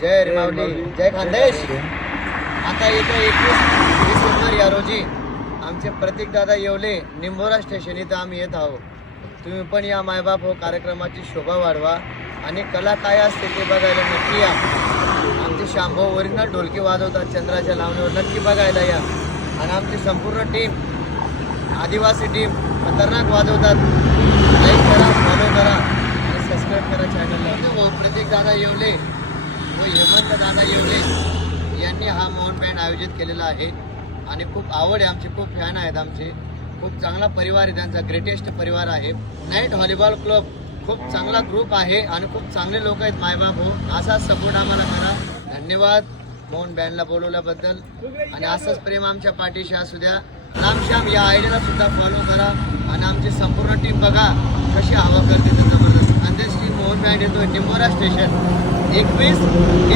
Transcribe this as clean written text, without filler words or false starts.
जय रे माऊली, जय खानदेश. आता येत्या 21 डिसेंबर या रोजी आमचे प्रतीक दादा येवले निंबोरा स्टेशन इथं आम्ही येत आहोत. तुम्ही पण या मायबाप हो कार्यक्रमाची शोभा वाढवा आणि कला काय असते ते बघायला नक्की या. आमचे शांभाऊ ओरिजिनल ढोलकी वाजवतात चंद्राच्या लावणीवर, नक्की बघायला या. आणि आमची संपूर्ण टीम आदिवासी टीम खतरनाक वाजवतात. लाईक करा, फॉलो करा आणि सबस्क्राईब करा चॅनलला. प्रतीक दादा येवले व हेमंत दादा येवले यांनी हा मोहन बँड आयोजित केलेला आहे आणि खूप आवड आहे आमची, खूप फॅन आहेत आमचे. खूप चांगला परिवार आहे त्यांचा, ग्रेटेस्ट परिवार आहे. नाईट व्हॉलीबॉल क्लब खूप चांगला ग्रुप आहे आणि खूप चांगले लोक आहेत मायबाप हो. असाच सपोर्ट आम्हाला करा. धन्यवाद मोहन बँडला बोलवल्याबद्दल आणि असंच प्रेम आमच्या पाठीशी असू द्या. रामश्याम या आयडियाला सुद्धा फॉलो करा आणि आमची संपूर्ण टीम बघा कशी हवा करते तर जबरदस्त. खानदेश टीम मोहन बँड येतो निंबोरा स्टेशन 21